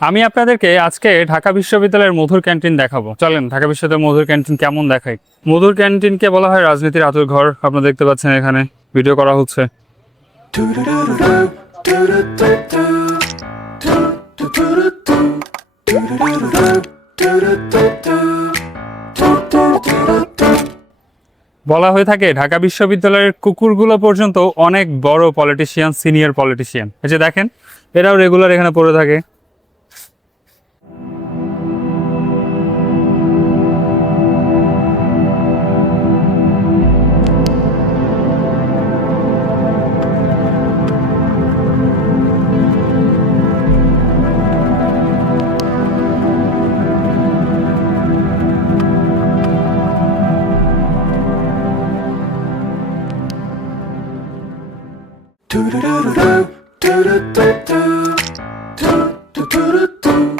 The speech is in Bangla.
আমি আপনাদেরকে আজকে ঢাকা বিশ্ববিদ্যালয়ের মধুর ক্যান্টিন দেখাবো। চলেন ঢাকা বিশ্ববিদ্যালয়ের মধুর ক্যান্টিন কেমন দেখায়। মধুর ক্যান্টিনকে বলা হয় রাজনীতির আঁতুড় ঘর। আপনারা দেখতে পাচ্ছেন এখানে ভিডিও করা হচ্ছে। বলা হয়ে থাকে ঢাকা বিশ্ববিদ্যালয়ের কুকুরগুলো পর্যন্ত অনেক বড় পলিটিশিয়ান, সিনিয়র পলিটিশিয়ান। এই যে দেখেন, এরাও রেগুলার এখানে পড়ে থাকে।